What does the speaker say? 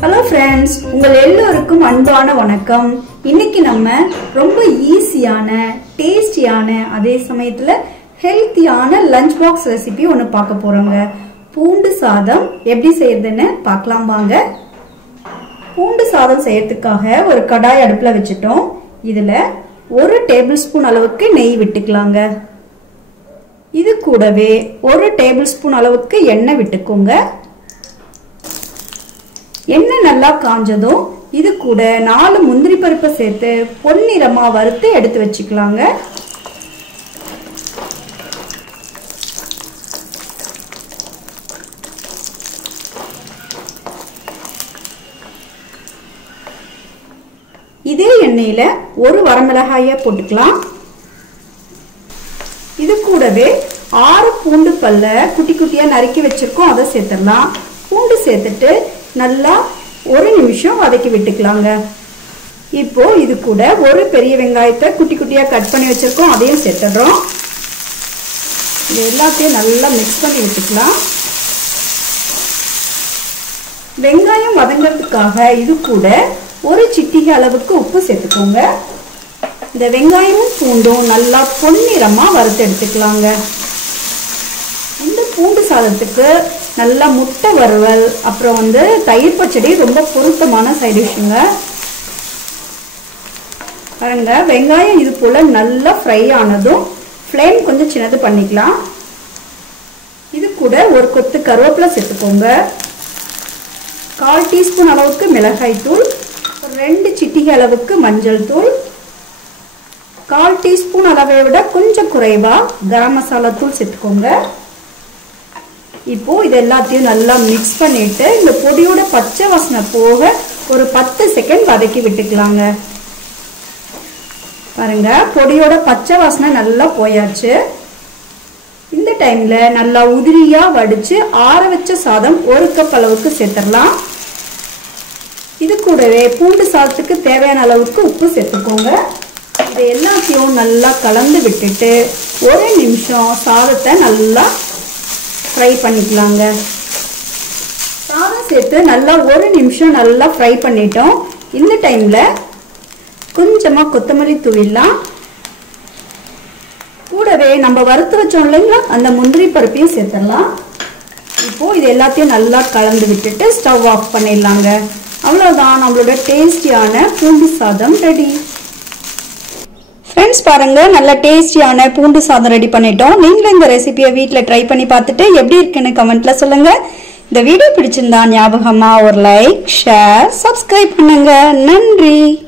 Hello friends உங்கள் எல்லோருக்கும் அன்பான வணக்கம். இன்னைக்கு நம்ம ரொம்ப ஈஸியான டேஸ்டியான அதே சமயத்தில் ஹெல்த்தியான லஞ்ச் பாக்ஸ் ரெசிபி ஒன்று பார்க்க போகிறோங்க பூண்டு சாதம் எப்படி செய்யறதுன்னு பார்க்கலாம் வாங்க. பூண்டு சாதம் செய்யறதுக்காக ஒரு கடாய் அடுப்பில் வச்சுட்டோம். இதில் ஒரு டேபிள் ஸ்பூன் அளவுக்கு நெய் விட்டுக்கலாங்க. இது கூடவே ஒரு டேபிள் ஸ்பூன் அளவுக்கு எண்ணெய் விட்டுக்கோங்க. எண்ணெய் நல்லா காஞ்சதும் இது கூட நாலு முந்திரி பருப்பை சேர்த்து பொன்னிறமா வறுத்து எடுத்து வச்சுக்கலாங்க. இதே எண்ணெயில ஒரு வரமிளகாய போட்டுக்கலாம். இது கூடவே ஆறு பூண்டு பல்ல குட்டி குட்டியா நறுக்கி வச்சிருக்கோம் அதை சேர்த்துடலாம். பூண்டு சேர்த்துட்டு நல்லா ஒரு நிமிஷம் வதக்கி விட்டுக்கலாங்க. இப்போ இது கூட ஒரு பெரிய வெங்காயத்தை குட்டி குட்டியா கட் பண்ணி வச்சிருக்கோம். அதையும் சேர்த்துடுறோம். இது எல்லாத்தையும் நல்லா மிக்ஸ் பண்ணி விட்டுக்கலாம். வெங்காயம் வதங்கிறதுக்காக இது கூட ஒரு சிட்டிகை அளவுக்கு உப்பு சேர்த்துக்கோங்க. இந்த வெங்காயமும் பூண்டும் நல்லா பொன்னிறமா வறுத்து எடுத்துக்கலாங்க. இந்த பூண்டு சாதத்துக்கு நல்லா முட்டை வறுவல் அப்புறம் வந்து தயிர் பச்சடி ரொம்ப பொருத்தமான சைடு டிஷ்ஷுங்க பாருங்க வெங்காயம் இது போல நல்லா ஃப்ரை ஆனதும் ஃப்ளேம் கொஞ்சம் சின்னது பண்ணிக்கலாம். இது கூட ஒரு கொத்து கருவேப்பிலை சேர்த்துக்கோங்க. கால் டீஸ்பூன் அளவுக்கு மிளகாய் தூள் ரெண்டு சிட்டிகை அளவுக்கு மஞ்சள் தூள். கால் டீஸ்பூன் அளவை விட கொஞ்சம் குறைவா கரம் மசாலா தூள் சேர்த்துக்கோங்க. இப்போ இது எல்லாத்தையும் நல்லா மிக்ஸ் பண்ணிட்டு இந்த பொடியோட பச்சை வாசனை போக ஒரு பத்து செகண்ட் வதக்கி விட்டுக்கலாங்க. பாருங்க பொடியோட பச்சை வாசனை நல்லா போயாச்சு. இந்த டைம்ல நல்லா உதிரியா வடிச்சு ஆற வச்ச சாதம் ஒரு கப் அளவுக்கு சேர்த்துடலாம். இது கூடவே பூண்டு சாதத்துக்கு தேவையான அளவுக்கு உப்பு சேர்த்துக்கோங்க. இது எல்லாத்தையும் நல்லா கலந்து விட்டுட்டு ஒரு நிமிஷம் சாதத்தை நல்லா ஃப்ரை பண்ணிக்கலாங்க. சாதம் சேர்த்து நல்லா ஒரு நிமிஷம் நல்லா ஃப்ரை பண்ணிட்டோம். இந்த டைமில் கொஞ்சமாக கொத்தமல்லி தூவிடலாம். கூடவே நம்ம வறுத்து வச்சோம் இல்லைங்களா அந்த முந்திரி பருப்பையும் சேர்த்துடலாம். இப்போ இது எல்லாத்தையும் நல்லா கலந்து விட்டுட்டு ஸ்டவ் ஆஃப் பண்ணிடலாங்க. அவ்வளோதான் நம்மளோட டேஸ்டியான பூண்டு சாதம் ரெடி ஃப்ரெண்ட்ஸ் பாருங்க நல்ல டேஸ்டியான பூண்டு சாதம் ரெடி பண்ணிட்டோம். நீங்களும் இந்த ரெசிபியை வீட்டில் ட்ரை பண்ணி பார்த்துட்டு எப்படி இருக்குன்னு கமெண்ட்ல சொல்லுங்க. இந்த வீடியோ பிடிச்சிருந்தா ஞாபகமா ஒரு லைக் ஷேர் சப்ஸ்கிரைப் பண்ணுங்க. நன்றி.